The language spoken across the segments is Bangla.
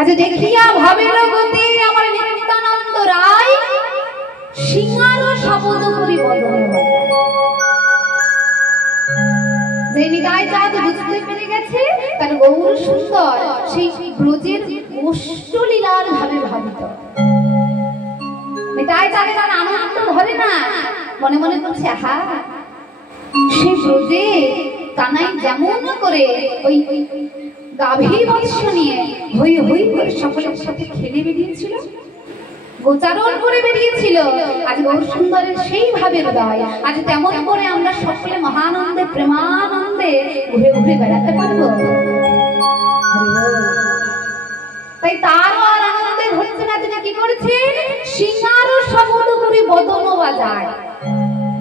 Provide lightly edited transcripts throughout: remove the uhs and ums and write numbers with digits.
আচ্ছা দেখিয়া ভাবিল গতি আমার নিত্যানন্দ রায় সিংহার শব্দ করি বদন যে নিতাই চাঁদ বুঝতে পেরে গেছে তার গৌর সুন্দর সেই ব্রজের অষ্টলীলার ভাবে ভাবিত। নিতাই চাঁদে তার আনন্দ ধরে না, মনে মনে করছে আহা সেই ব্রজে কানাই যেমন করে ওই গাভী বৎস নিয়ে হই হই করে সকলের সাথে খেলে বেরিয়েছিল, গোচারণ করে বেরিয়েছিল, আজ গৌর সুন্দরের সেই ভাবে হৃদয় আজ তেমন করে আমরা সকলে মহানন্দে প্রেমানন্দে ঘুরে ঘুরে বেড়াতে পারবো। তাই তার আর আনন্দে হচ্ছে না, তিনি কি করেছে সিংহার শব্দ করে বদন বাজায়,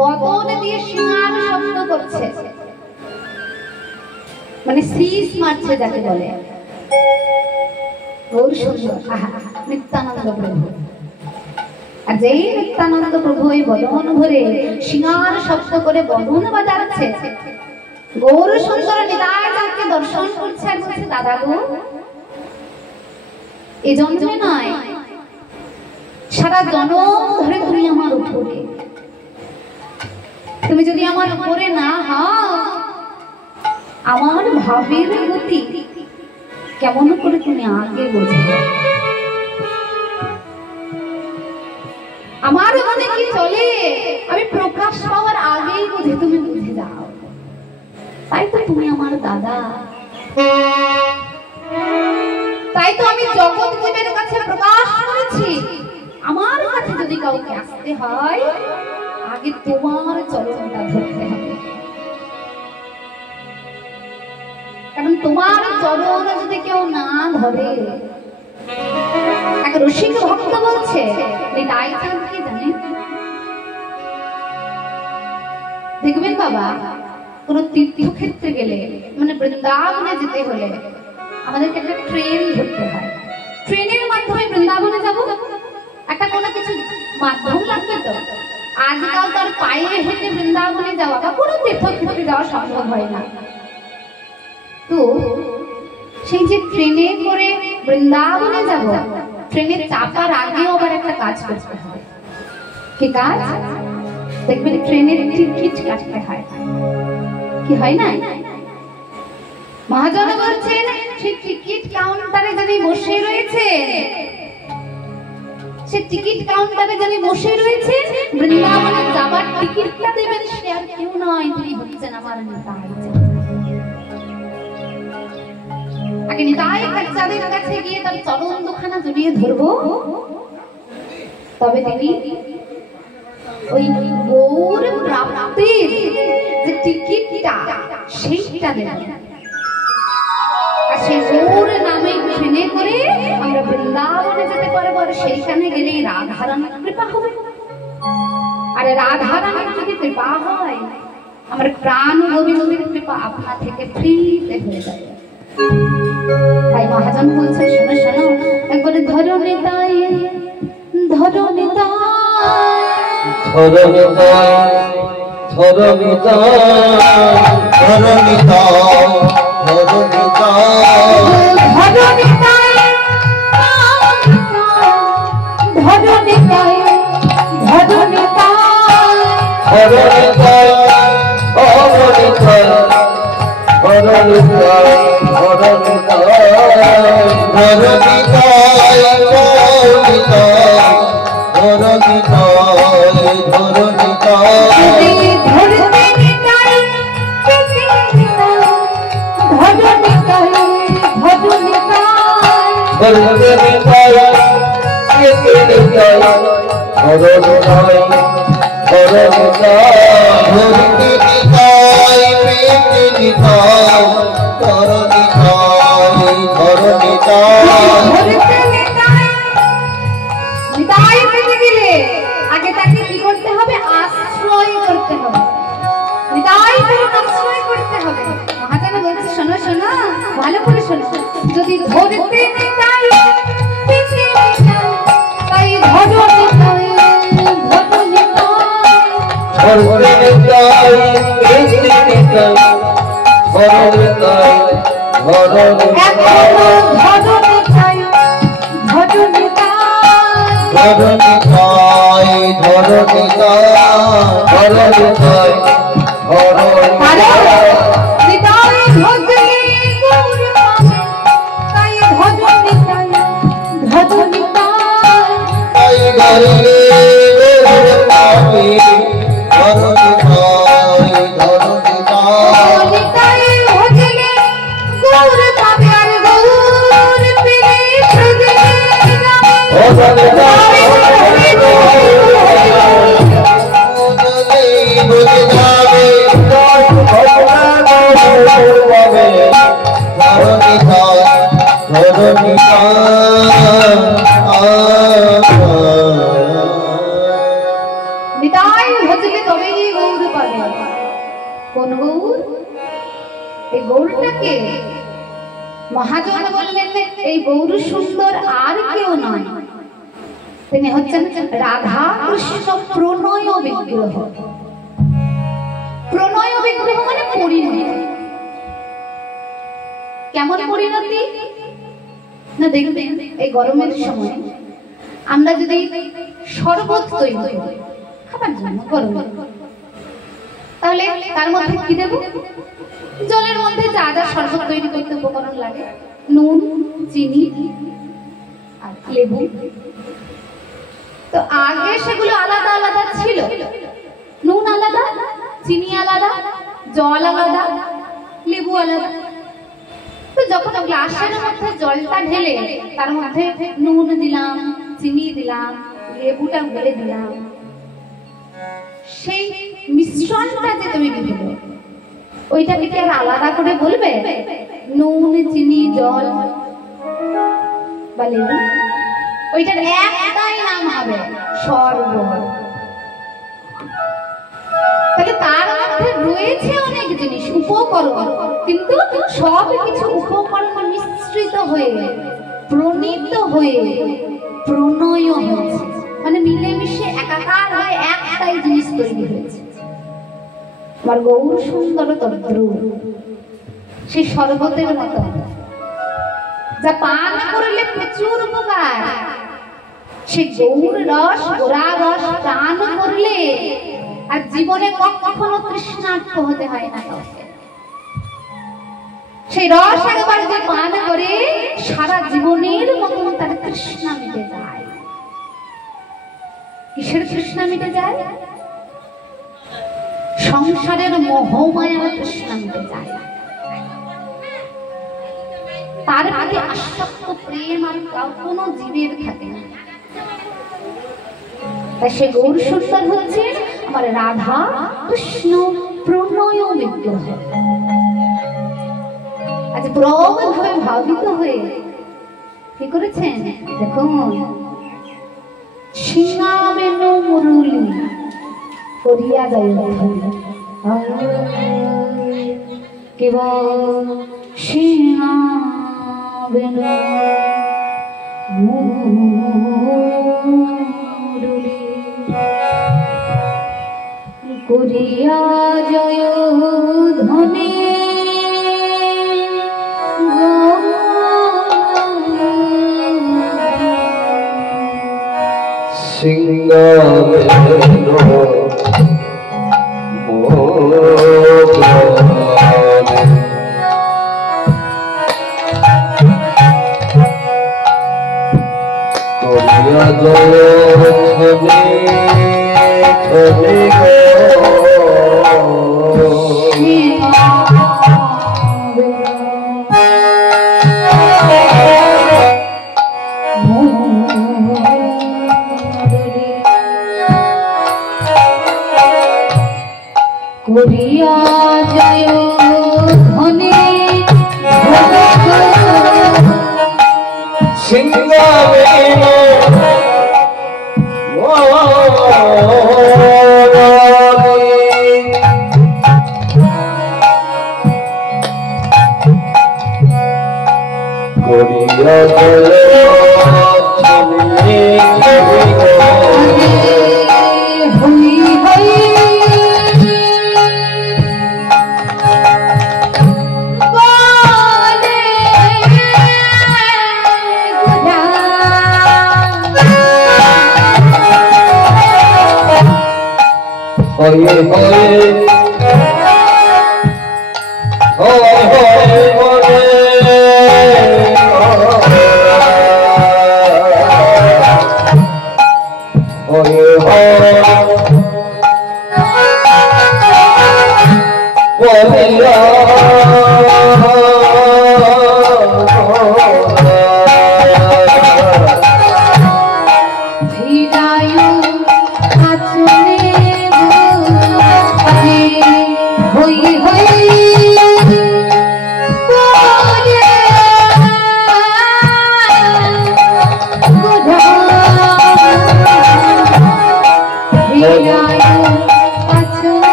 বদন দিয়ে সিংহার শব্দ করছে, মানে শীষ মারছে যাকে বলে। গৌর সুন্দর নিত্যানন্দ প্রভু, আর যেই নিত্যানন্দ প্রভু ওই বদন ভরে সিংহার শব্দ করে বদন বাজাচ্ছে, গৌর সুন্দর নিতাই চাঁদকে দর্শন করছে আর বলছে দাদা গো এই জন্মে নয় সারা জনম ধরে তুমি আমার উপরে, তুমি যদি আমার উপরে না হও আমার ভাবের গতি কেমন করে তুমি আগে বোঝো, আমার মনে কি চলে আমি প্রকাশ পাওয়ার আগেই বুঝে তুমি বুঝে যাও, তাই তো তুমি আমার দাদা, তাই তো আমি জগৎ জীবের কাছে প্রকাশ করেছি আমার কাছে যদি কাউকে আসতে হয় আগে তোমার চরণটা ধরতে হবে, কারণ তোমার চরণ যদি কেউ না ধরে। এক রসিক ভক্ত বলছে নিতাই চাঁদ কি জানেন, দেখবেন বাবা কোন তীর্থক্ষেত্রে গেলে মানে বৃন্দাবনে যেতে হলে আমাদেরকে একটা ট্রেন ধরতে হয়, ট্রেনের মাধ্যমে বৃন্দাবনে যাব, একটা কোনো কিছু মাধ্যম লাগবে তো, আজকাল তার পায়ে হেঁটে বৃন্দাবনে যাওয়া বা কোনো তীর্থক্ষেত্রে যাওয়া সম্ভব হয় না, তো সেই যে ট্রেনে করে বৃন্দাবনে যাব ট্রেনে চাপার আগেও আবার একটা কাজ করতে হয়, কি কাজ দেখবেন ট্রেনের টিকিট কাটতে হয়, কি হয় না মহাজন বলছেন সেই টিকিট কাউন্টারে যিনি বসে রয়েছে, সে টিকিট কাউন্টারে যিনি বসে রয়েছে বৃন্দাবনে যাবার টিকিটটা দেবেন সে আর কেউ নয়, তিনি হচ্ছেন আমার নিতাই চাঁদ। আগে নিতাই চাঁদের কাছে গিয়ে তার চরণ দুখানা জড়িয়ে ধরবো, তবে তিনি ওই গৌর প্রাপ্তির যে টিকিটটা সেইটা দেবেন, আর সেই গৌর নামে ট্রেনে করে আমরা বৃন্দাবনে যেতে পারবো, আর সেইখানে গেলেই রাধারানীর কৃপা হবে, আর রাধারানীর যদি কৃপা হয় আমার প্রাণ গোবিন্দের কৃপা আপনা থেকে ফ্রিতে হয়ে যাবে। তাই মহাজন বলছে শোনো শোনো একবারে ধরো নিতাই ধরো নিতাই ধরো নিতাই ধরো নিতাই ধরো নিতাই ধরো নিতাই ধরো নিতাই ধরো নিতাই ধরো নিতাই ধরো নিতাই ধরো নিতাই ধরো নিতাই আগে তাকে কি করতে হবে আশ্রয় করতে হবে, নিতাই আশ্রয় করতে হবে। মহাজন বলছে শোনো শোনো ভালো করে শোনো, যদি ধরতে নিতাই তাই ধরো নিতাই ধরো নিতাই ধরতে নিতাই নিতাই ধরো নিতাই ধরো নিতাই ধরো নিতাই ধরণী তাই ধরণী ধরণী তাই মহাজন বললেন এই গৌর সুন্দর আর কেউ নয়, তিনি হচ্ছেন রাধা কৃষ্ণ প্রণয় বিগ্রহ। প্রণয় বিগ্রহ মানে পরিণতি। কেমন পরিণতি না দেখবেন এই গরমের সময় আমরা যদি শরবত তৈরি করি খাবার জন্য গরমে, তাহলে তার মধ্যে কি দেব? জলের মধ্যে যা যা শরবত তৈরি করতে উপকরণ লাগে, নুন, চিনি আর লেবু। তো আগে সেগুলো আলাদা আলাদা ছিল, নুন আলাদা, চিনি আলাদা, জল আলাদা, লেবু আলাদা। তো যখন গ্লাসের মধ্যে জলটা ঢেলে তার মধ্যে নুন দিলাম, চিনি দিলাম, লেবুটা গুলে দিলাম, সেই মিশ্রণটা যে তৈরি হলো ওইটাকে কি আর আলাদা করে বলবে নুন, চিনি, জল বা লেবু? ওইটার একটাই নাম হবে শরবত। তাহলে তার মধ্যে রয়েছে অনেক জিনিস, উপকরণ, কিন্তু সব কিছু উপকরণ মিশ্রিত হয়ে প্রণীত হয়ে প্রণয় হয়েছে, মানে মিলেমিশে একাকার হয়ে একটাই জিনিস তৈরি হয়েছে। আমার গৌর সুন্দর তদ্রূপ সেই শরবতের মতো, যা পান করলে প্রচুর উপকার। সে গৌর রস, গোড়া রস পান করলে আর জীবনে কখনো তৃষ্ণার্ত হতে হয় না কাউকে। সেই রস একবার যে পান করে সারা জীবনের মতন তার তৃষ্ণা মিটে যায়। কিসের তৃষ্ণা মিটে যায়? সংসারের মোহমায়া তৃষ্ণা মিটে যায়। তার প্রতি আসক্ত প্রেম আর কোনো জীবের থাকে না। তাই সে গৌর সুন্দর হচ্ছে আমার রাধা কৃষ্ণ প্রণয় বিগ্রহ। আজ প্রবলভাবে ভাবিত হয়ে কি করেছেন দেখুন, সিংহাবেন মুরলী করিয়া যায় কেবল সিংহাবেন মুরলী করিয়া জয় ধ্বনি সিংহাবেন করিয়া জয় ধ্বনি সিংহাবেন করিয়া হয়ে হয়ে হয়ে হয়ে মনে হয়ে হয়ে বলিয়া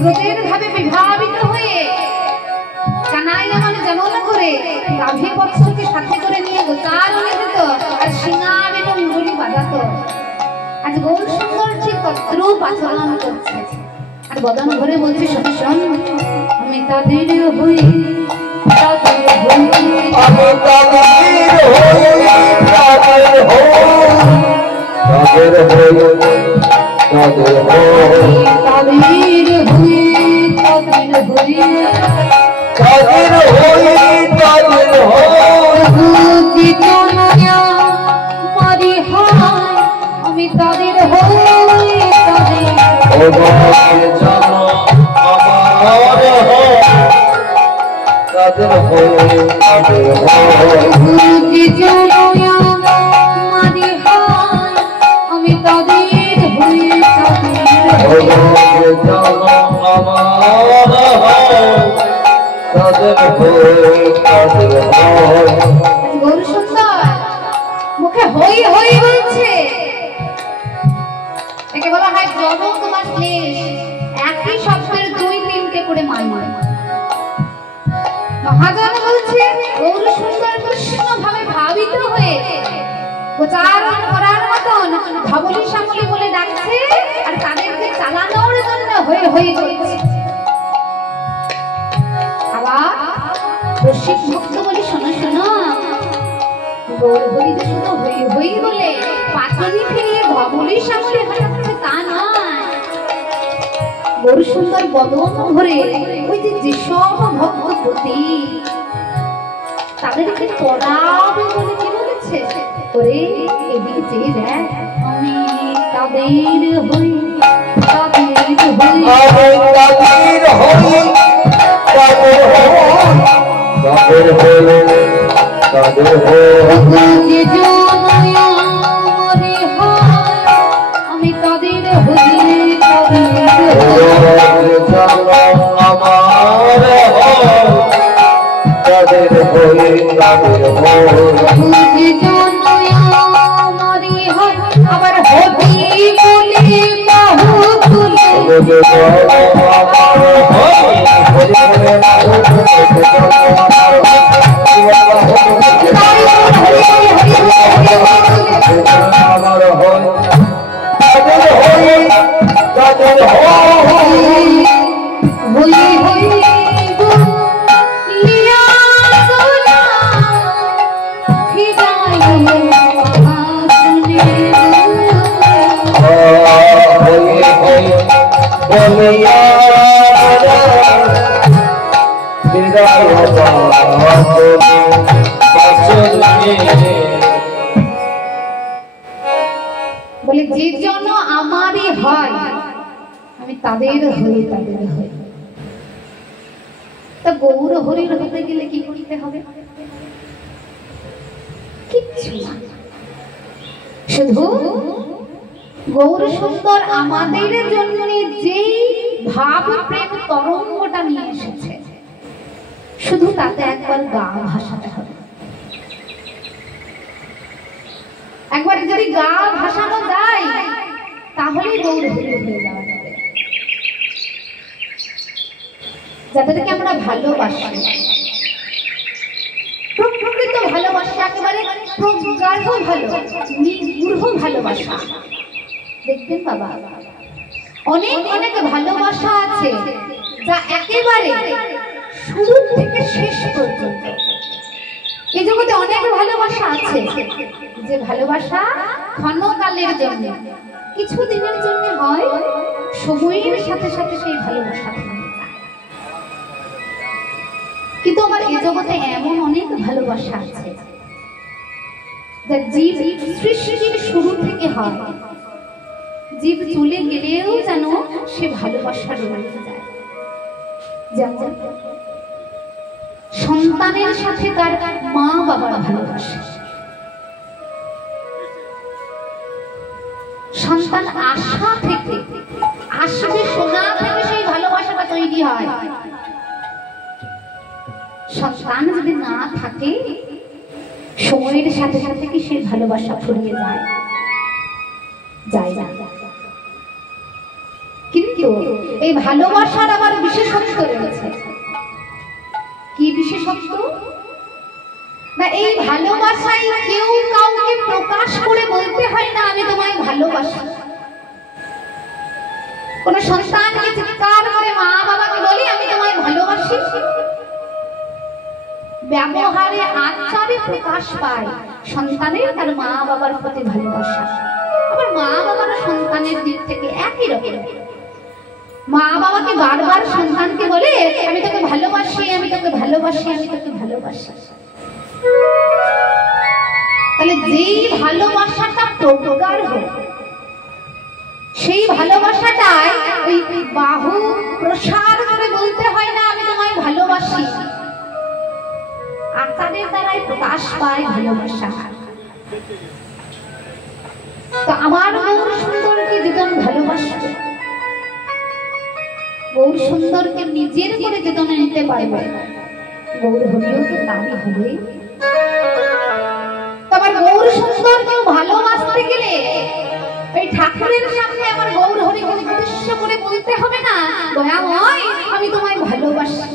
ব্রতের ভাবে বিভাবিত হয়ে কানাইয়া মানে যেমন করে গাভী বৎসকে সাথে করে নিয়ে গোচারণে যেত আর সিঙ্গার এবং মুরলি বাজাতো। আজ গৌর সুন্দর ঠিক তদ্রূপ আচরণ করছে আর বদন ভরে বলছে শোন শোন আমি তাদের হই তাদের হই আমি তাদের হই তাদের হই তাদের হই তাদের হই তাদের হই তাদের হই তাদের হই তাদের হই জীবনয়া মারি হয় আমি তাদের হই তাদের ও বাবাকে জানো আমার হয় তাদের হই তাদের হই জীবনয়া মারি হয় আমি তাদের হই ও তাদের বাবাকে জানো আমার হয় তাদের হই তাদের হই গৌর সুন্দর মুখে হই হই বলছে। একে বলা হয় জনক বা ক্লেশ, একই শব্দের দুই তিনটে করে মানে। মহাজন বলছে গৌর সুন্দর কৃষ্ণ ভাবে ভাবিত হয়ে গোচারণ করার মতন ধবলি সামলি বলে ডাকছে আর তাদেরকে চালানোর জন্য হই হই বলছে। আবার রসিক ভক্ত বলি শোনো শোনো গৌর হরিতে শুধু হই হই বলে পাটনি ফিরিয়ে ধবলি সামলে হাঁটাচ্ছে তা নয়। গৌর সুন্দর বদন ভরে ওই যে যেসব ভক্তপতি তাদেরকে পড়াবে বলে কি বলেছে ওরে এদিকে চেয়ে দেখ আমি তাদের হই তাদের হই আমি তাদের হই তাদের হই তাদের হই তাদের হই যে জনয়া মরে হয় আমি তাদের হই তাদের হই জানো আমার হয় তাদের হই তাদের হই যে জনয়া মরে হয় আবার হবি বলে বাহু তুলে আমার হয় তাদের হই তাদের হই হই হই গো লিয়া গোলা হিদায় আসনে বলিয়া বলে যে জন্য আমারই হয় আমি তাদের হই তাদের হই। তা গৌর হরির হতে গেলে কি করতে হবে? কিচ্ছু না। শুধু গৌর সুন্দর আমাদের জন্য যেই ভাব প্রেম তরঙ্গটা নিয়ে এসেছে, শুধু তাতে একবার গা ভাসাতে হবে। একবার যদি গা ভাসানো যায় তাহলেই গৌর হরি হয়ে যাওয়া যাবে। যাদেরকে আমরা ভালোবাসি, প্রকৃত ভালোবাসা, একেবারে প্রগাঢ় ভালো, নিগূঢ় ভালোবাসা। দেখবেন বাবা, অনেক অনেক ভালোবাসা আছে যা একেবারে শুরু থেকে শেষ পর্যন্ত। এই জগতে অনেক ভালোবাসা আছে যে ভালোবাসা ক্ষণকালের জন্য, কিছু দিনের জন্য হয়, সময়ের সাথে সাথে সেই ভালোবাসা থেমে যায়। কিন্তু আমার এই জগতে এমন অনেক ভালোবাসা আছে যা জীব সৃষ্টির শুরু থেকে হয়, জীব চলে গেলেও যেন সে ভালোবাসা রয়ে যায়। যেমন সন্তানের সাথে তার মা বাবার ভালোবাসা, সন্তান আশা থেকে আসবে শোনা থেকে সেই ভালোবাসাটা তৈরি হয়। সন্তান যদি না থাকে, সময়ের সাথে সাথে কি সেই ভালোবাসা ফুরিয়ে যায়? যায় যায়। কিন্তু এই ভালোবাসার আবার বিশেষত্ব রয়েছে। কি বিশেষত্ব? না, এই ভালোবাসায় কেউ কাউকে প্রকাশ করে বলতে হয় না আমি তোমায় ভালোবাসি। কোন সন্তানকে চিৎকার করে মা বাবাকে বলি আমি তোমায় ভালোবাসি, ব্যবহারে আচারে প্রকাশ পায় সন্তানের তার মা বাবার প্রতি ভালোবাসা। আবার মা বাবার সন্তানের দিক থেকে একই রকম। মা বাবাকে বারবার সন্তানকে বলে আমি তোকে ভালোবাসি, আমি তোকে ভালোবাসি, আমি তোকে ভালোবাসি। তাহলে যেই ভালোবাসাটা প্রগাঢ়, সেই ভালোবাসাটাই ওই বাহু প্রসার করে বলতে হয় না আমি তোমায় ভালোবাসি, আচারের দ্বারাই প্রকাশ পায় ভালোবাসা। তো আমার গৌর সুন্দরকে যেজন ভালোবাসবে, গৌর সুন্দরকে নিজের করে যেজন নিতে পারবে, গৌর হরিও তো তারই হবে। তোমার গৌর সুন্দরকে ভালোবাসতে গেলে এই ঠাকুরের সামনে আমার গৌর হরিকে উদ্দেশ্য করে বলতে হবে না দয়াময় আমি তোমায় ভালোবাসি,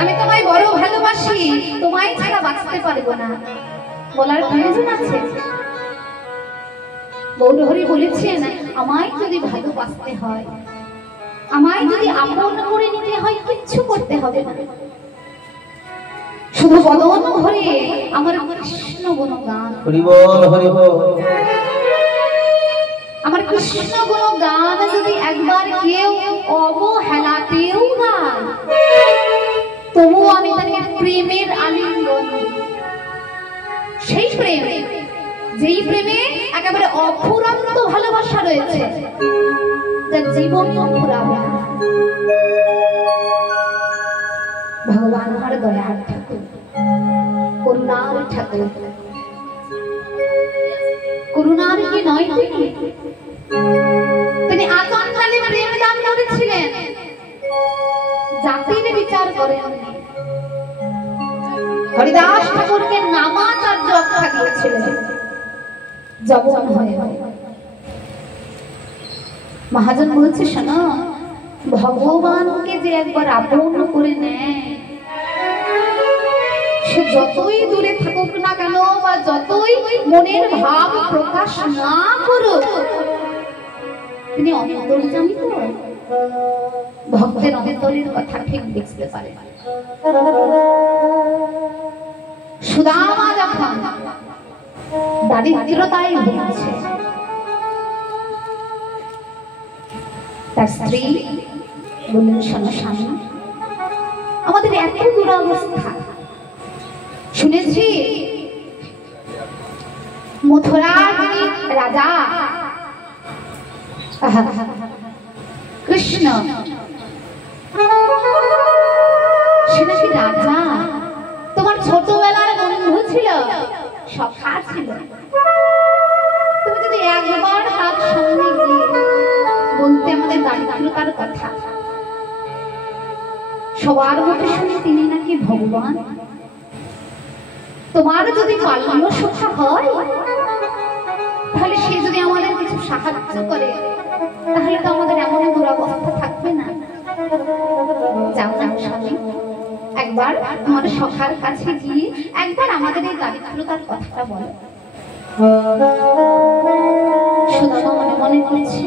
আমি তোমায় বড় ভালোবাসি, তোমায় ছাড়া বাঁচতে পারবো না, বলার প্রয়োজন আছে? গৌর হরি বলেছেন আমায় যদি ভালোবাসতে হয়, আমায় যদি আপন করে নিতে হয়, কিচ্ছু করতে হবে না, শুধু বদন ভরে আমার কৃষ্ণ গুণগান, আমার কৃষ্ণ গুণগান যদি একবার কেউ অবহেলাতেও গায়, তবু আমি তাকে প্রেমের আলিঙ্গন, সেই প্রেম যেই প্রেমে একেবারে অফুরন্ত ভালোবাসা রয়েছে, যার জীবন ফুরাবে। ভগবান আমার দয়ার ঠাকুর, করুণার ঠাকুর, করুণার কি নয় তিনি আচমকালে প্রেম দান করেছিলেন, জাতির বিচার করেন। হরিদাস ঠাকুরকে নামাচার্য আখ্যা দিয়েছিলেন যবন হয়ে। মহাজন বলছে শোনো, ভগবানকে যে একবার আপন করে নেয়, সে যতই দূরে থাকুক না কেন বা যতই মনের ভাব প্রকাশ না করুক, তিনি অন্তর্যামী তো, ভক্তের অন্তরের কথা ঠিক বুঝতে পারে। সুদামা যখন দারিদ্রতায় ভুগছে, তার স্ত্রী বললেন শোনো স্বামী, আমাদের এত দুরবস্থা, শুনেছি মথুরার রাজা কৃষ্ণ, সে নাকি রাজা, তোমার ছোটবেলার বন্ধু ছিল, সখা ছিল। তুমি যদি একবার তার সামনে গিয়ে বলতে আমাদের দারিদ্রতার কথা, সবার মুখে শুনে তিনি নাকি ভগবান। তোমার যদি পালনীয় সখা হয়, তাহলে সে যদি আমাদের কিছু সাহায্য করে, তাহলে তো আমাদের এমন দুরবস্থা থাকবে না। যাও যাও স্বামী, একবার তোমার সখার কাছে গিয়ে একবার আমাদের এই দারিদ্রতার কথাটা বলো। সুদামা মনে মনে বলছে,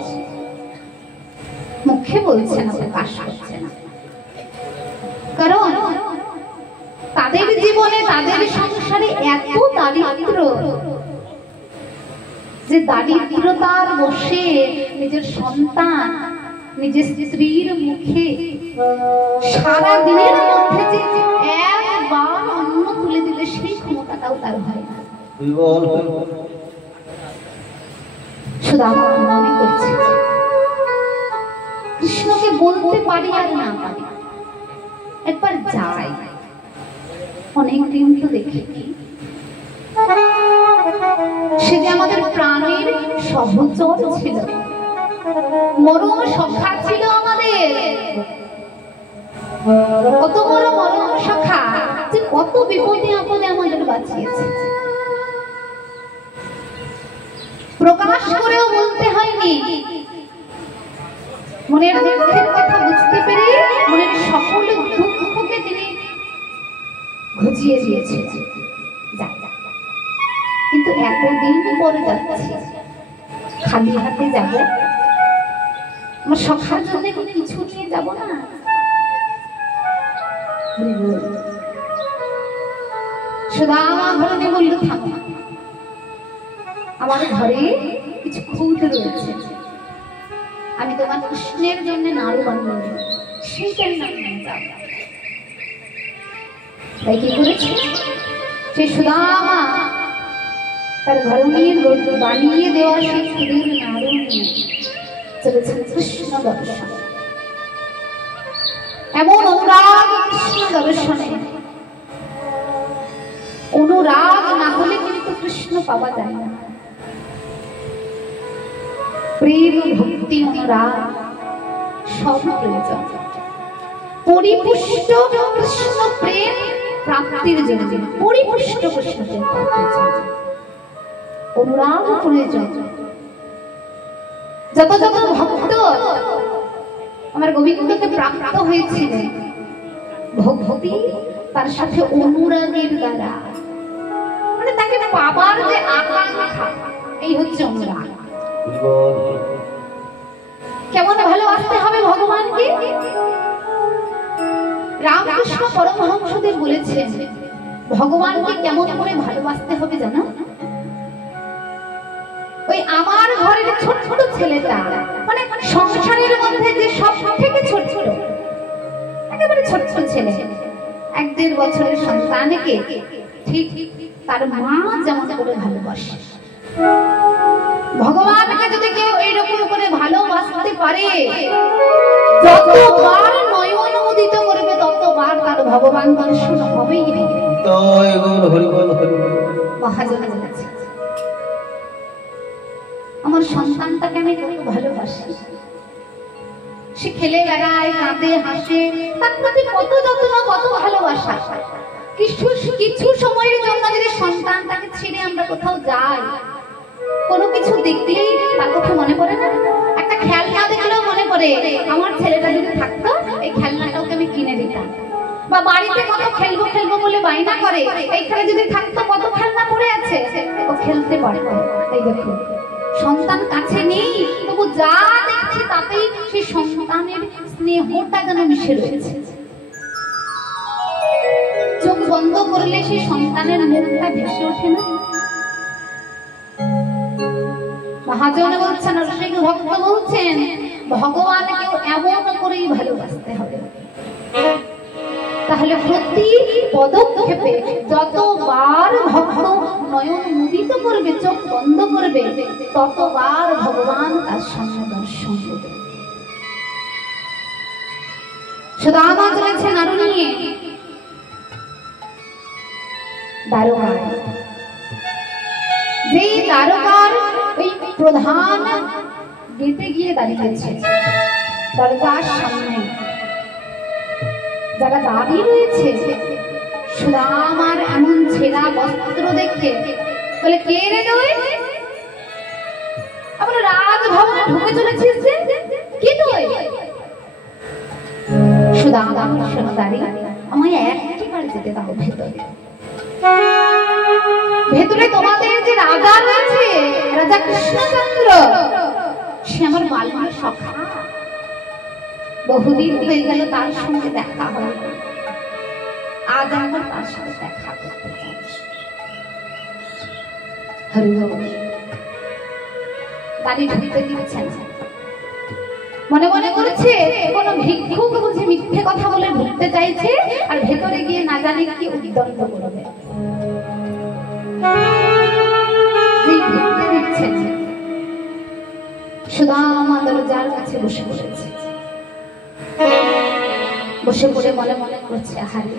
মুখে বলছে না, প্রকাশ করছে না, কারণ তাদের জীবনে তাদের সংসারে এত দারিদ্র যে দারিদ্রতার বসে নিজের সন্তান নিজের স্ত্রীর মুখে সারা দিনের মধ্যে যে একবার অন্ন তুলে দিলে সেই ক্ষমতাটাও তার হয় না। সুদামা মনে করছে কৃষ্ণকে বলতে পারি আর না পারি, একবার যাই, অনেকদিন তো দেখিনি। সে যে আমাদের প্রাণের সহচর ছিল, মরম সখা ছিল আমাদের, কত বড় মরম সখা যে কত বিপদে আপদে আমাদের বাঁচিয়েছে। প্রকাশ করেও বলতে হয়নি, মনের দুঃখের কথা বুঝতে পেরে মনের সকল দুঃখকে তিনি ঘুচিয়ে দিয়েছে। কিন্তু এতদিন পরে যাচ্ছি, খালি হাতে যাব, আমার সখার জন্য কিছু নিয়ে যাব না। সুদামা ঘরে বলল, থামো, আমার ঘরে কিছু খুঁত রয়েছে, আমি তোমার কৃষ্ণের জন্য নাড়ু বানিয়ে দেব, সেইটাই না নিয়ে যাও। তাই কি করেছে সে সুদামা, তার ঘরে নিয়ে বানিয়ে দেওয়া সেই ক্ষীরের নাড়ু নিয়ে চলেছে কৃষ্ণ দর্শন। এমন অনুরাগ কৃষ্ণ দর্শনে, অনুরাগ না হলে কিন্তু কৃষ্ণ পাওয়া যায় না। প্রেম, ভক্তি, অনুরাগ সব প্রয়োজন। পরিপুষ্ট কৃষ্ণ প্রেম প্রাপ্তির জন্য, পরিপুষ্ট কৃষ্ণ প্রেম প্রাপ্তির জন্য অনুরাগ প্রয়োজন। যত যত ভক্ত আমার গোবিন্দকে প্রাপ্ত হয়েছিলেন, ভক্তি তার সাথে অনুরাগের দ্বারা, মানে তাকে পাবার যে আকাঙ্ক্ষা, এই হচ্ছে অনুরাগ। কেমন ভালোবাসতে হবে ভগবানকে? রামকৃষ্ণ পরমহংসদেব বলেছেন ভগবানকে কেমন করে ভালোবাসতে হবে জানো? ওই আমার ঘরের ছোট ছোট ছেলেটা, মানে সংসারের মধ্যে যে সব থেকে ছোট ছোট, একেবারে ছোট ছোট ছেলে, 1-1.5 বছরের সন্তানকে ঠিক তার মা যেমন করে ভালোবাসে, ভগবানকে যদি কেউ এইরকম করে ভালোবাসতে পারে, যতবার নয়ন উদিত করবে ততবার তার ভগবান দর্শন হবেই হবে। মহাজন বলেছে, আমার সন্তানটাকে আমি খুব ভালোবাসি, সে খেলে বেড়ায়, কাঁদে, হাসে, তার প্রতি কত যত্ন, কত ভালোবাসা। কিছু সময়ের জন্য যদি সন্তানটাকে ছেড়ে আমরা কোথাও যাই, কোনো কিছু দেখলেই তার কথা মনে পড়ে না? একটা খেলনা দেখলেও মনে পড়ে, আমার ছেলেটা যদি থাকতো এই খেলনাটাকে আমি কিনে দিতাম। বা বাড়িতে কত খেলবো খেলবো বলে বায়না করে, এইখানে যদি থাকতো কত খেলনা পড়ে আছে, ও খেলতে পারতো। এই দেখো, সন্তান কাছে নেই, তবু যা দেখছি তাতেই সেই সন্তানের স্নেহটা যেন মিশে রয়েছে। চোখ বন্ধ করলে সেই সন্তানের মুখটা ভেসে ওঠে না? মহাজন বলছেন, রসিক ভক্ত বলছেন, ভগবানকেও এমন করেই ভালোবাসতে হবে। তাহলে প্রতি পদক্ষেপে যতবার ভক্ত নয়ন মুদিত করবে, চোখ বন্ধ করবে, ততবার ভগবান তার সামনে দর্শন করবে। সুদামা চলেছে নাড়ু নিয়ে দ্বারকায়। দ্বারকার ওই প্রধান গেটে গিয়ে দাঁড়িয়েছে দরজার সামনে। যারা দাঁড়িয়ে রয়েছে সুদামার এমন ছেঁড়া বস্ত্র দেখে বলে, কে রে তুই? আমরা রাজভবনে ঢুকে চলেছিস যে, কি তুই? সুদামা দাঁড়িয়ে, আমায় একবার যেতে দাও ভেতরে। ভেতরে তোমাদের যে রাজা রয়েছে, রাজা কৃষ্ণচন্দ্র, সে আমার বাল্যের সখা। বহুদিন হয়ে গেল তার সঙ্গে দেখা হয়, আজ আমার তার সাথে দেখা করতে চাই। দাঁড়িয়ে ঢুকতে দিচ্ছেন, মনে মনে করেছে কোন ভিক্ষুক বুঝে মিথ্যে কথা বলে ঢুকতে চাইছে, আর ভেতরে গিয়ে না জানে কি উদ্দণ্ড করবে। সুদামা দরজার কাছে বসে পড়েছে। বসে পড়ে মনে মনে করছে, আহারে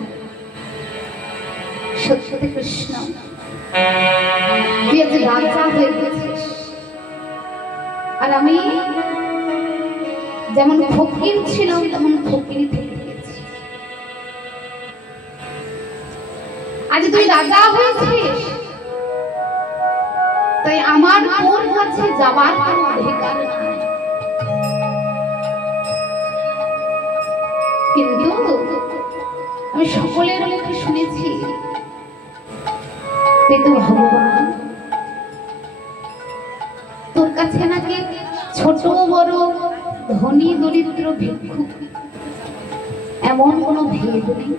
সত্যি কৃষ্ণ তুই আজ রাজা হয়ে গেছিস, আর আমি যেমন ফকির ছিলাম তেমন ফকিরই থেকে গেছি। আজ তুই রাজা হয়েছিস, তাই আমার তোর কাছে যাবার কোনো অধিকার নাই। কিন্তু আমি সকলের মুখে শুনেছি তুই তো ভগবান, তোর কাছে নাকি ছোট বড় ধনী দরিদ্র ভিক্ষুক এমন কোনো ভেদ নেই।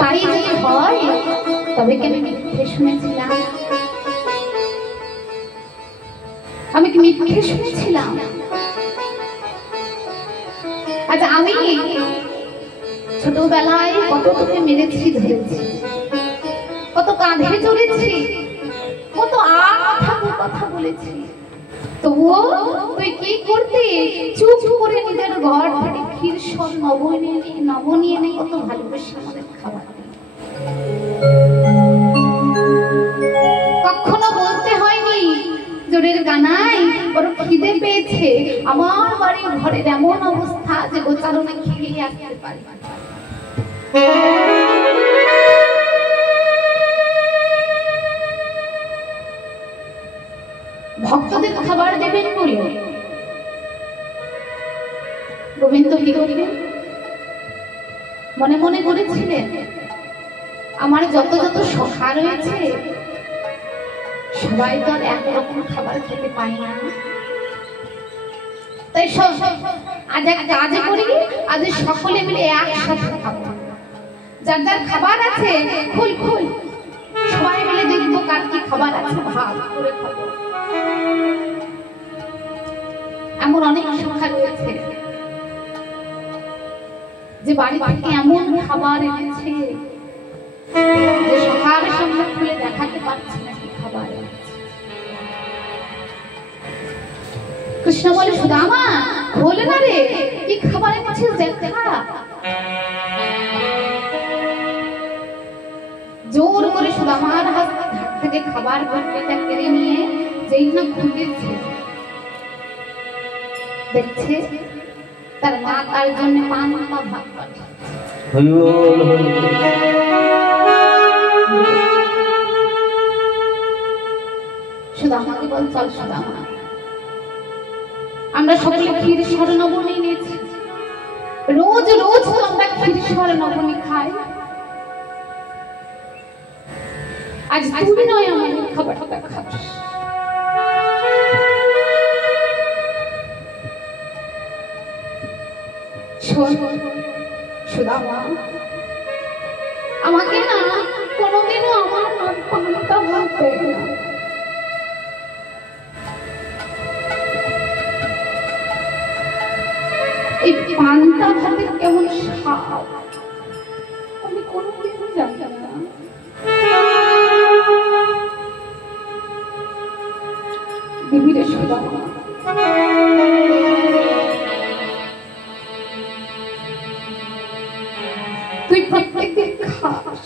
তাই যদি হয় তবে কি আমি মিথ্যে শুনেছিলাম? আমি কি মিথ্যে শুনেছিলাম? আচ্ছা, আমি ছোটবেলায় কত তোকে মেরেছি ধরেছি, কত কাঁধে চড়েছি, কত কথা বলেছি, তবুও তুই কি করতে চুপ করে নিজের ঘর থেকে ক্ষীরসর নব নিয়ে নেই, কত ভালোবেসে আমাদের খাবার। কখনো বলতে হয়নি জোরের গানায় বড় খিদে পেয়েছে, আমার বাড়ির ঘরের এমন অবস্থা যে গোচারণে খেয়ে আসতে পারি। ভক্তদের খাবার দেবেন বলে গোবিন্দ কি করলেন? মনে মনে করেছিলেন আমার যত যত সখা রয়েছে সবাই তো আর একরকম খাবার খেতে পায় না, তাই আজ এক কাজ করি, আজ সকলে মিলে একসাথে খাবো। যার যার খাবার আছে খুল খুল, সবাই মিলে দেখবো কার কি খাবার আছে, ভাগ করে খাবো। এমন অনেক সখা রয়েছে যে বাড়ি থেকে এমন খাবার এনেছে যে সকার সামনে খুলে দেখাতে পারছে না কি খাবার। কৃষ্ণ বলে, সুদামা খোলে না রে, কি খাবার এনেছিস দেখা। জোর করে সুদামার হাত থেকে খাবার বাটিটা কেড়ে নিয়ে যেই না খুলেছে, দেখছে তার মা তার জন্য পান্তা ভাত পাঠিয়েছে। সুদামাকে বল, চল সুদামা, আমরা সকলে ক্ষীরসর নবনী নিয়েছি, রোজ রোজ তো আমরা ক্ষীরসর নবনী খাই, আজ তুই নয় আমাদের খাবারটা খাস। সুদামা, আমাকে না কোনোদিনও আমার পান্তা ভাত দেয় না, এই পান্তা ভাতের কেমন স্বাদ আমি কোনোদিনও জানতাম না। বিবিরে সুদামা, তুই প্রত্যেকদিন খাস,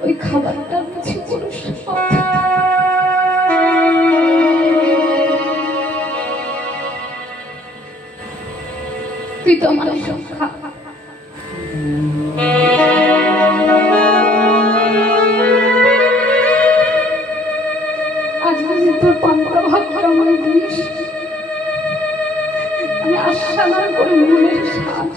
ওই খাবারটা বুঝি পুরুষ তুই তো আমার সব খা আজ যদি তোর পান্তা ভাত আমায় দিস আমি আশা করে মনের সাজ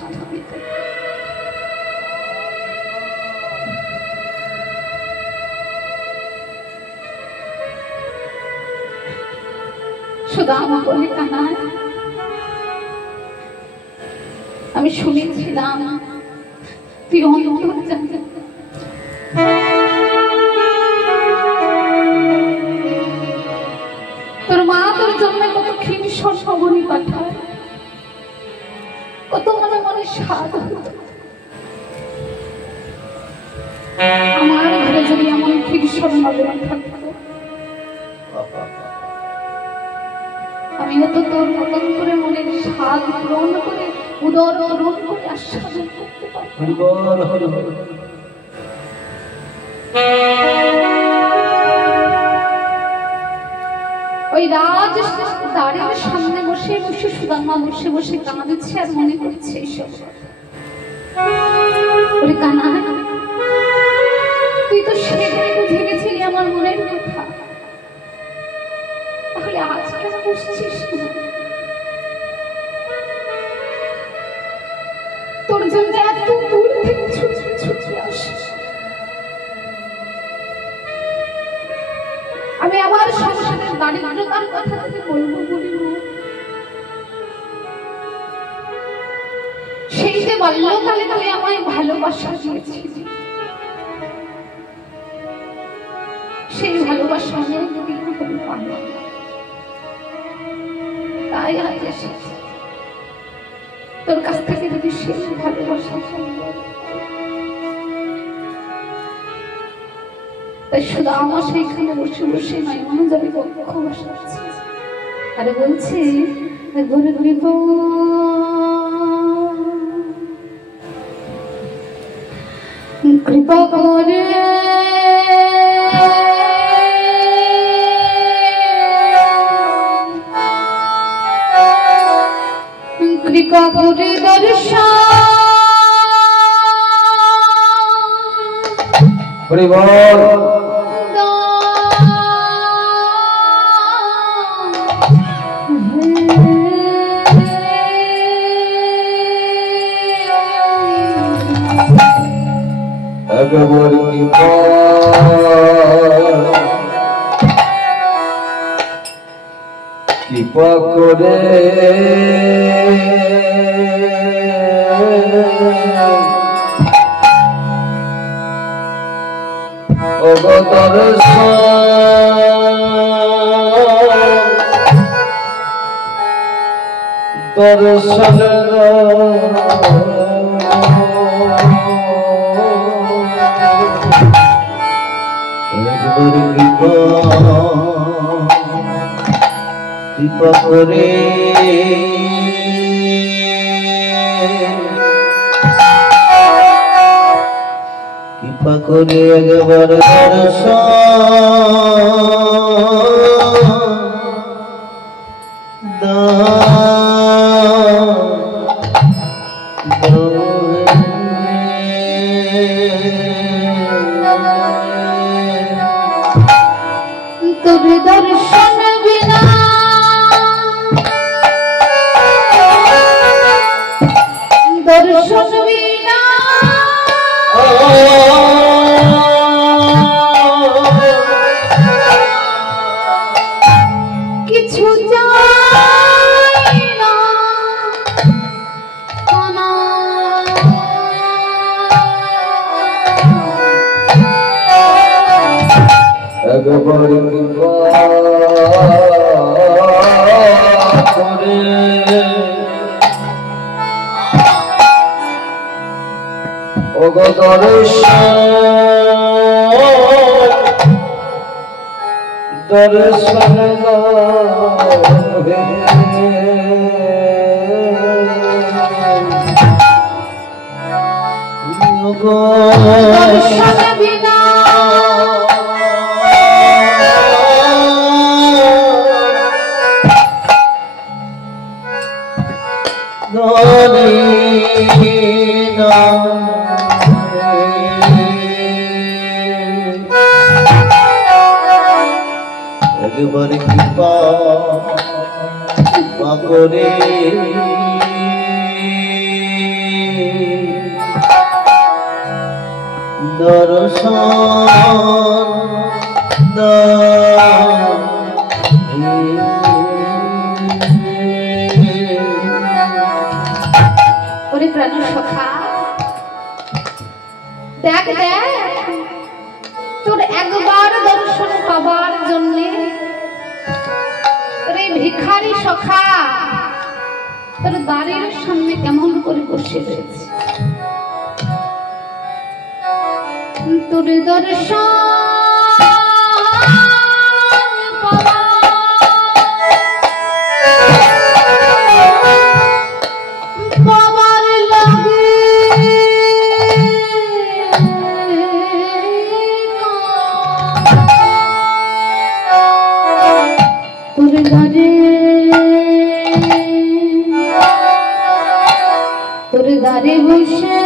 সুদামা বলে কানাই আমি শুনেছিলাম তুই অন্তর জানি তোর মা তোর জন্য কত ক্ষীণ সবনি পাঠায় কত মনে মনে স্বাদ আমার ঘরে যদি এমন ক্ষীণ সবনা থাকতো আমিও তো তোর মতন করে মনের স্বাদ পূরণ করে উদর রোধ করে আস্বাদন করতে পারি ওই রাজ দাঁড়িয়ে সামনে বসে বসে সুদামা বসে বসে কাঁদছে আর মনে করছে এইসব ওরে কানা তুই তো সেদিন বুঝে গেছিলি আমার মনের কথা তাহলে আজ কেন বসছিস তোর জন্য এত দূর থেকে ছুটে আসিস আমি আমার সংসারের দারিদ্রতার কথা তোকে বলবো বলিব সেই যে বাল্যকালে তুই আমায় ভালোবাসা দিয়েছিস সেই ভালোবাসা আমি পাবো তাই আজ এসেছি তোর কাছ থেকে যদি সেই ভালোবাসা তাই শুধু আমার সেইখানে বসে বসে নয় মনে যাবে পক্ষ বসাচ্ছি আরে বলছি ঘুরে ঘুরে কৃপা করে কৃপা করে দর্শন হরি বল একবার কৃপা করে দর্শন কৃপা করে কৃপা করে একবার তোর দর্শন বিনা দর্শন বিনা কিছু চাই না একবার করে ওগো দর্শন দর্শন বিনা একবারে কৃপা করে দর্শন ওরে প্রাণ সখা দেখ দেখ তোর একবার দর্শন পাবার জন্য তোর এই ভিখারি সখা তোর দ্বারের সামনে কেমন করে বসে রয়েছে তোর দর্শন পাবার লাগে তোর দ্বারে বসে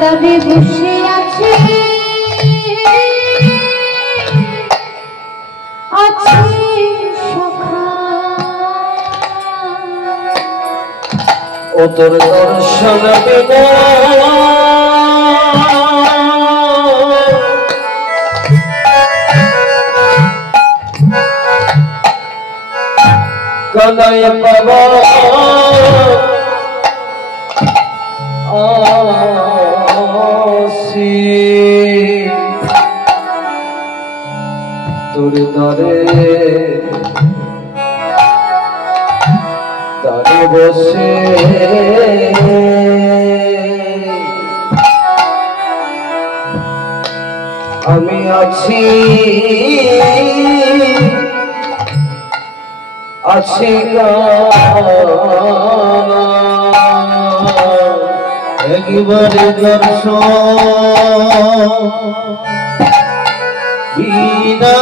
দাঁড়ে বসে আছে সখা ও তোর দর্শন বিনা কনায় বাবা তোর দরে দরে বসে আমি আছি আছি একবারে দর্শন বিনা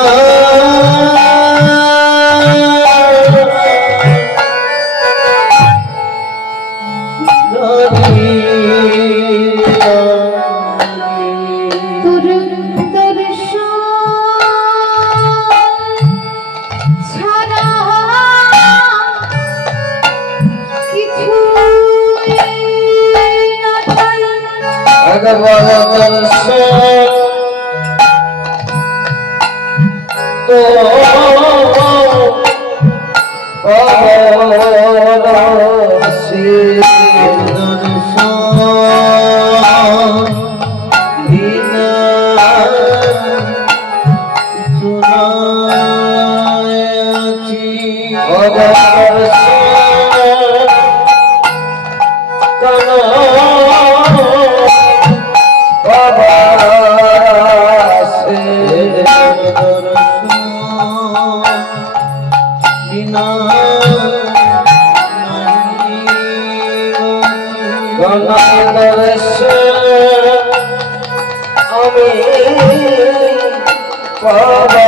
Oh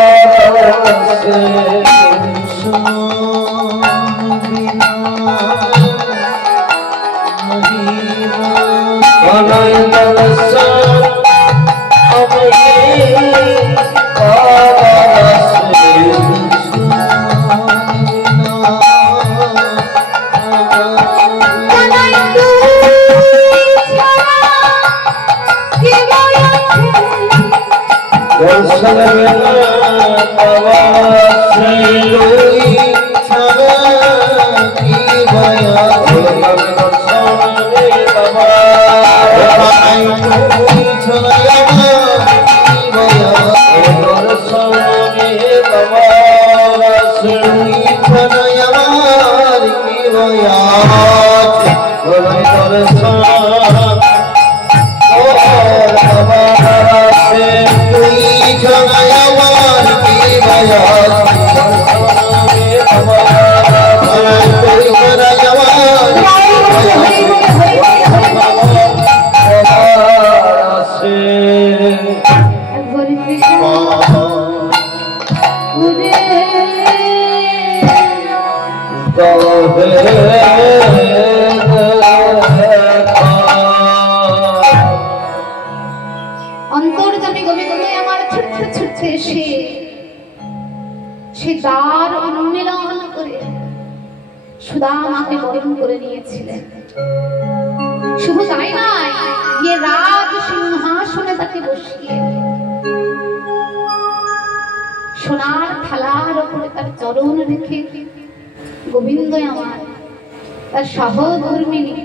সে দ্বার উন্মিলন করে সুদামাকে বরণ করে নিয়েছিলেন। শুধু তাই নয়, গিয়ে রাজ সিংহাসনে তাকে বসিয়ে সোনার থালার উপরে তার চরণ রেখে গোবিন্দ আমার তার সহধর্মিনী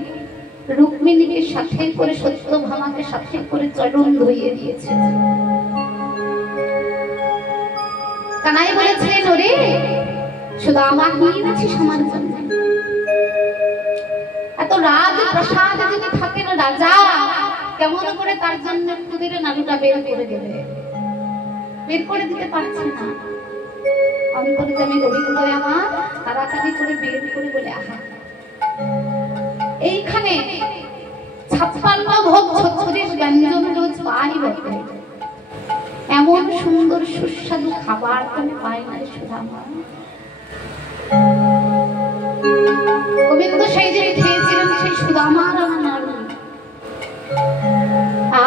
রুক্মিণীকে সাথে করে সত্যভামাকে সাথে করে চরণ ধুইয়ে দিয়েছে। কানাই বলেছিলেন, ওরে সুদামা কি আছিস আমার জন্য? এত রাজ প্রসাদ যিনি থাকেন রাজা, কেমন করে তার জন্য খুদের নাড়ুটা বের করে দেবে? বের করে দিতে পারছে না। অন্তর্যামী গোবিন্দ আমার তাড়াতাড়ি করে বের করে বলে, আহা এইখানে 56 ভোগ 36 ব্যঞ্জন রোজ পাই বটে, এমন সুন্দর সুস্বাদু খাবার তুমি পাই না সুদামা। গোবিন্দ সেই যে খেয়েছিলেন সেই সুদামার নাড়ু,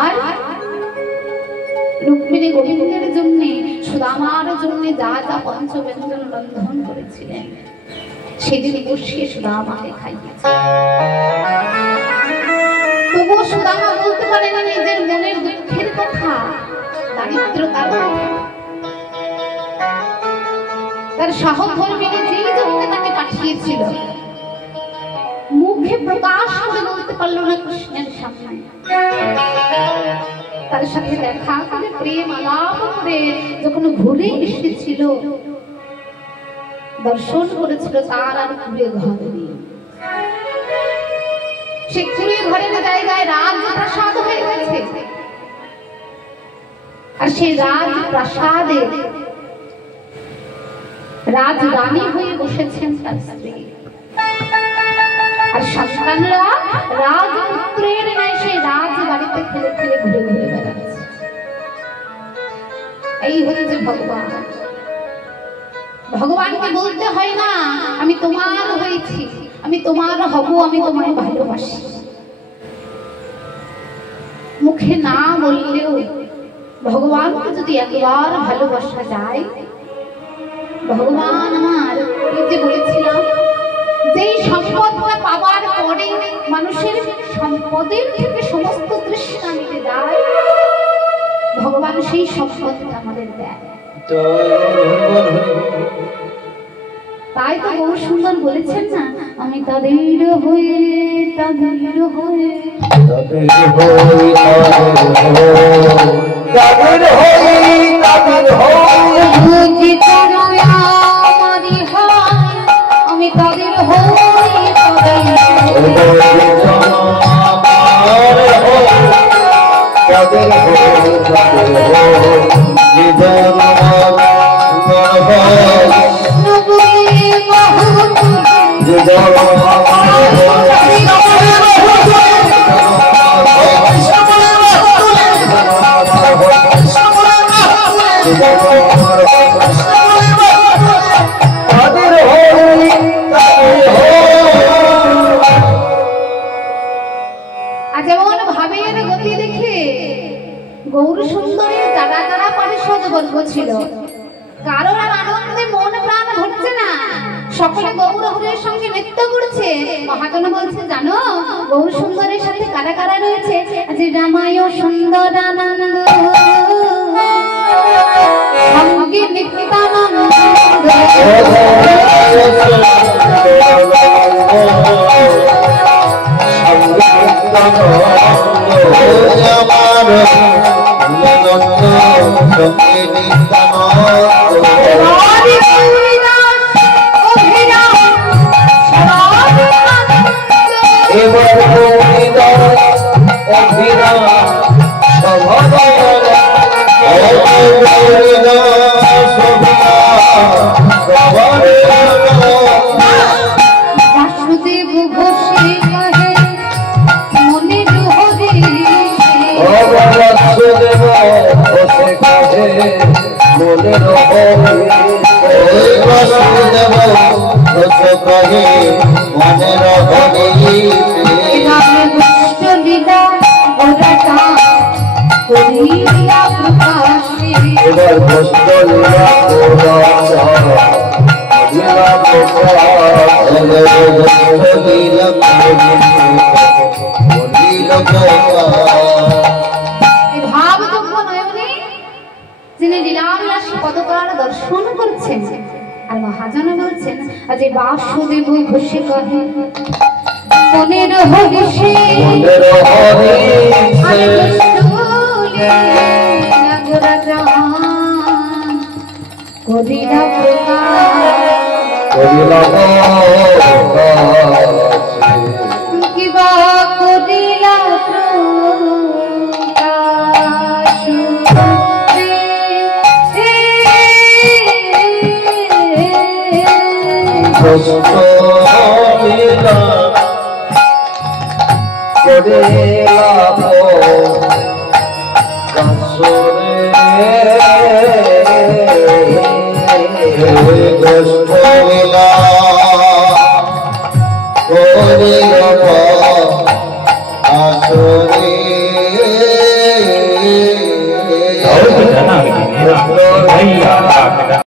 আর রুক্মিণী গোবিন্দের জন্য সুদামার জন্য যা যা পঞ্চব্যঞ্জন রন্ধন করেছিলেন সেদিন বসিয়ে সুদামাকে খাইয়েছে। তবুও সুদামা বলতে পারে না নিজের মনের দুঃখের কথা, দারিদ্রতার কথা। তার সহধর্মিণী যেই জন্য তাকে পাঠিয়েছিল, মুখে প্রকাশ করে বলতে পারলো না কৃষ্ণের সামনে। তার সাথে দেখা করে প্রেম আলাপ করে যখন ঘুরে এসেছিল, দর্শন করেছিল তার আর কুড়ে ঘর নেই। সে কুড়ে ঘরের জায়গায় রাজপ্রাসাদ হয়ে গেছে, আর সেই রাজপ্রাসাদে রাজরানী হয়ে বসেছেন তার স্ত্রী, আর সন্তানরা রাজপুত্রের ন্যায় সেই রাজ বাড়িতে খেলে খেলে ঘুরে ঘুরে বেড়াচ্ছে। এই হচ্ছে ভগবান। ভগবানকে বলতে হয় না আমি তোমার হয়েছি, আমি তোমার হব, আমি তোমায় ভালোবাসি। মুখে না বললেও ভগবানকে যদি একবার ভালোবাসা যায়, ভগবান আমার এই যে বলেছিলাম, যেই সম্পদটা পাবার পরে মানুষের সম্পদের থেকে সমস্ত তৃষ্ণা মিটে যায়, ভগবান সেই সম্পদটা আমাদের দেয়। তাই তো বহু সুন্দর বলেছেন না, আমি তাদের হয়ে তাদের হয়ে আমি তাদের যেমন ভাবের গতি দেখে গৌর সুন্দরীর যারা যারা পারিষদ বর্গ ছিল, কারোর আর আনন্দে মন প্রাণ ভরছে না, সকলে গৌর হরের সঙ্গে নৃত্য করছে। মহাজন বলছে, জানো গৌর সুন্দরের সাথে কারা কারা রয়েছে? আজ রামায় সুন্দর আনন্দ সঙ্গে নিত্যানন্দ, বাসুদেব ঘোষে কহে মনে হরি, বাসুদেব ঘোষে কহে মনে হরি, বাসুদেব ঘোষে কহে মনে হরি, দুষ্ট লীলা ওরাটা করিয়া প্রকাশে, এবার দুষ্ট লীলা ওরাটা ভাবযোগ্য নয়নে যিনি লীলাবিলাসী পদকলার দর্শন করছেন আর মহাজন বলছেন আজ বাসুদেব ঘোষে কহে মনের হরিষে করিলা কিবা করিলা করিলা